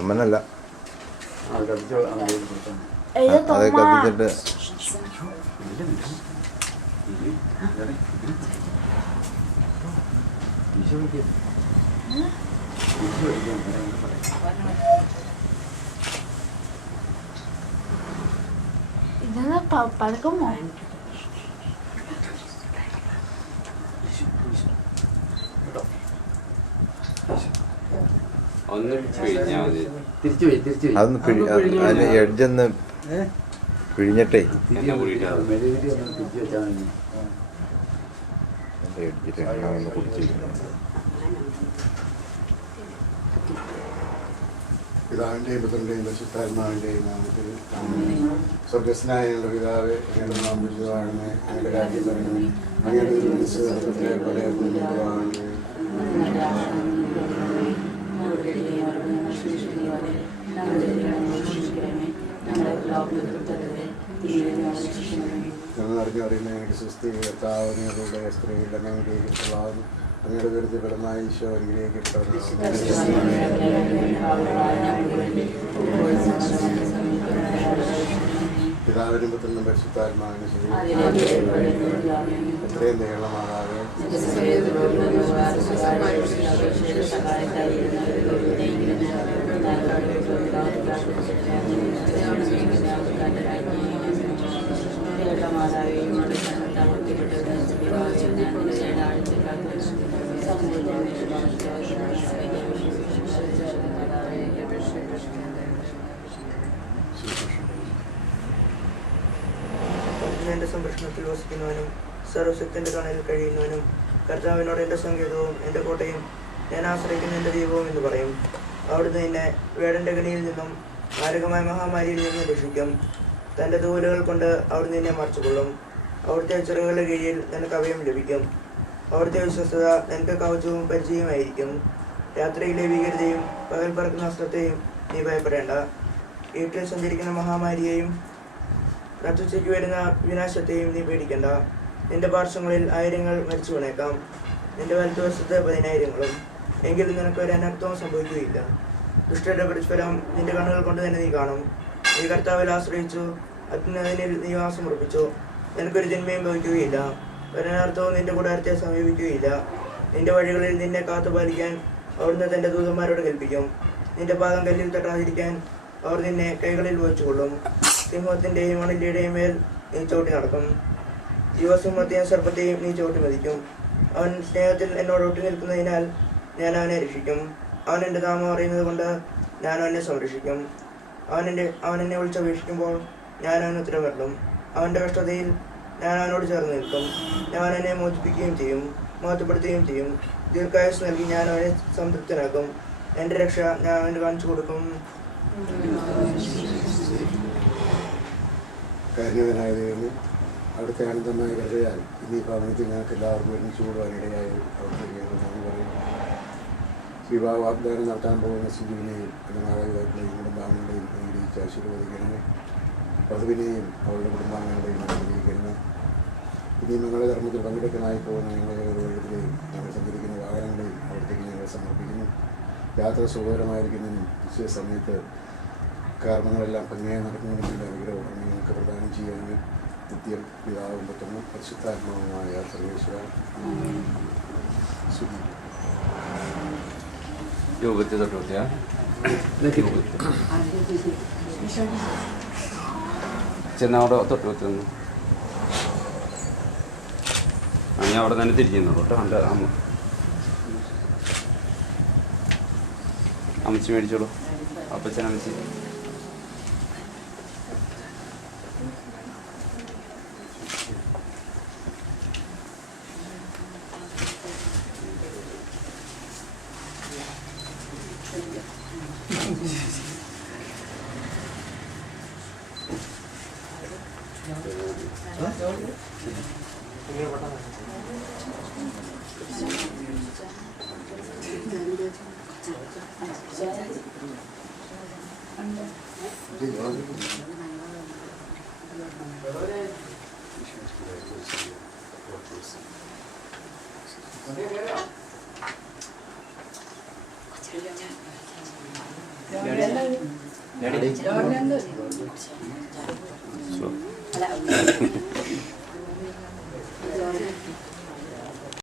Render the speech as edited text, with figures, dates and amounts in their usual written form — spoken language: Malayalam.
അമ്മനല്ല അത് കത്തിച്ചിട്ട് ഇതെന്താ പഴക്കമോ? അതൊന്ന് അതിന്റെ എഡ്ജൊന്ന് പിഴിഞ്ഞിട്ടേ എഡ്ജിട്ട് ഒന്ന് കുടിച്ചിരിക്കുന്നു. പിതാവിൻ്റെയും പുത്രൻ്റെയും പരിശുദ്ധാത്മാവിൻ്റെയും നാമത്തിൽ സ്വർഗസ്നായ ഞങ്ങളുടെ പിതാവേ, ഞങ്ങളുടെ നാം പൂജിതമാകണമേ, ഞങ്ങളുടെ രാജ്യം വരണമേ, അങ്ങയുടെ തിരുമനസ്സ് സ്വർഗ്ഗത്തിലെ പോലെ ഭൂമിയിലുമാകണമേ. ഞങ്ങൾ അറിഞ്ഞു അറിയുന്ന എനിക്ക് സുസ്ഥി കർത്താവ് നിങ്ങളുടെ സ്ത്രീകളുടെ അനുഗ്രഹിക്കപ്പെട്ടതാകുന്നു. അങ്ങയുടെ വിരുദ്ധ ഫലമായി ഈശോ അനുഗ്രഹിക്കപ്പെട്ടവരാകുന്നു. പിതാവിനും പുത്രനും പരിശുദ്ധാത്മാവിനും എത്രയും നീളമാകാതെ എന്റെ സംരക്ഷണത്തിൽ വസിക്കുന്നവനും സർവശക്തിന്റെ കണയിൽ കഴിയുന്നവനും കർത്താവിനോട് എന്റെ സങ്കേതവും എന്റെ കോട്ടയും ഞാൻ ആശ്രയിക്കുന്ന എന്റെ ദൈവവും എന്ന് പറയും. അവിടുന്ന് എന്നെ വേടന്റെ കണിയിൽ നിന്നും മാരകമായ മഹാമാരിയിൽ നിന്നും രക്ഷിക്കും. തന്റെ തൂവലുകൾ കൊണ്ട് അവിടുന്ന് എന്നെ മറച്ചുകൊള്ളും. അവിടുത്തെ ചിറകുകളുടെ കീഴിൽ നിനക്ക് അഭയം ലഭിക്കും. അവിടുത്തെ വിശ്വസ്തത നിനക്ക് കവചവും പരിചയമായിരിക്കും. രാത്രിയിലെ ഭീകരതയും പകൽ പറക്കുന്ന അസ്ത്രത്തെയും നീ ഭയപ്പെടേണ്ട. വീട്ടിൽ സഞ്ചരിക്കുന്ന മഹാമാരിയെയും നട്ടുച്ചയ്ക്ക് വരുന്ന വിനാശത്തെയും നീ പേടിക്കണ്ട. നിന്റെ പാർശ്വങ്ങളിൽ 1000 മരിച്ചു വീണേക്കാം, നിന്റെ വലത്തുവശത്ത് 10,000. എങ്കിലും നിനക്ക് ഒരു അനർത്ഥവും സംഭവിക്കുകയില്ല. ദുഷ്ടരുടെ പ്രതിഫലം നിന്റെ കണ്ണുകൾ കൊണ്ട് തന്നെ നീ കാണും. നീ കർത്താവിൽ ആശ്രയിച്ചു, അത്യുന്നതനിൽ നീ വാസം ഉറപ്പിച്ചു. നിനക്കൊരു ജന്മയും ഭവിക്കുകയില്ല, ഒരനർത്ഥവും നിന്റെ കൂടാരത്തെ സമീപിക്കുകയില്ല. നിന്റെ വഴികളിൽ നിന്നെ കാത്തുപാലിക്കാൻ അവിടുന്ന് തന്റെ ദൂതന്മാരോട് കൽപ്പിക്കും. നിന്റെ പാദം കല്ലിൽ തട്ടാതിരിക്കാൻ അവർ നിന്നെ കൈകളിൽ വഹിച്ചുകൊള്ളും. സിംഹത്തിൻ്റെയും അണിലിയുടെയും മേൽ നീ ചവിട്ടി നടക്കും. ജീവസിംഹത്തെയും സർപ്പത്തെയും നീ ചവിട്ടി മതിക്കും. അവൻ സ്നേഹത്തിൽ എന്നോട് ഒട്ടി നിൽക്കുന്നതിനാൽ ഞാൻ അവനെ രക്ഷിക്കും. അവൻ എൻ്റെ നാമം അറിയുന്നത് കൊണ്ട് ഞാൻ അവനെ സംരക്ഷിക്കും. അവൻ എന്നെ വിളിച്ചപേക്ഷിക്കുമ്പോൾ ഞാൻ അവന് ഉത്തരവരുളും. അവൻ്റെ കഷ്ടതയിൽ ഞാൻ അവനോട് ചേർന്ന് നിൽക്കും. ഞാൻ എന്നെ മോചിപ്പിക്കുകയും ചെയ്യും, മഹത്വപ്പെടുത്തുകയും ചെയ്യും. ദീർഘായുസ് നൽകി ഞാൻ അവനെ സംതൃപ്തനാക്കും. എൻ്റെ രക്ഷ ഞാൻ അവന് കാണിച്ചു കൊടുക്കും. കാരുണ്യവനായ ദൈവമേ, അവിടുത്തെ അനന്തമായ കരുതയാൽ ഇന്ന് ഈ ഭവനത്തിൽ ഞങ്ങൾക്ക് എല്ലാവർക്കും ഒരുമിച്ച് കൂടുവാനിടയായി അവിടുത്തെ ഞങ്ങൾ പറയുന്നു. വിവാഹ വാഗ്ദാനം നടത്താൻ പോകുന്ന സിന്ധുവിനെയും എൻ്റെ മാതാപിതാക്കളെയും കുടുംബാംഗങ്ങളെയും അനുഗ്രഹിച്ച് ആശീർവദിക്കണമേ. വധുവിനെയും അവളുടെ കുടുംബാംഗങ്ങളെയും അനുഗ്രഹിക്കണമേ. ഇനി ഞങ്ങളുടെ ധർമ്മത്തിൽ പങ്കെടുക്കാനായി പോകുന്ന ഞങ്ങളുടെ ഓരോരുത്തരെയും ഞങ്ങൾ സഞ്ചരിക്കുന്ന വാഹനങ്ങളെയും അവിടത്തേക്ക് ഞങ്ങൾ സമർപ്പിക്കുന്നു. യാത്ര സുഖകരമായിരിക്കുന്നതിനും നിശ്ചയ സമയത്ത് കർമ്മങ്ങളെല്ലാം ഭംഗിയായി നടക്കുന്നതിനുള്ള അനുഗ്രഹം ഞങ്ങൾക്ക് പ്രദാനം ചെയ്യാനും നിത്യം പിതാവും പുത്രനും പരിശുദ്ധാത്മാവുമായ സർവേശ്വര സ്തുതി. ചെന്നവിടെ തൊട്ട് വെക്കുന്നു. ഞാൻ അവിടെ തന്നെ തിരിച്ചു കേട്ടോ. എൻ്റെ അമ്മച്ചി മേടിച്ചോളൂ. അപ്പച്ചൻ അമ്മച്ചി ശോ.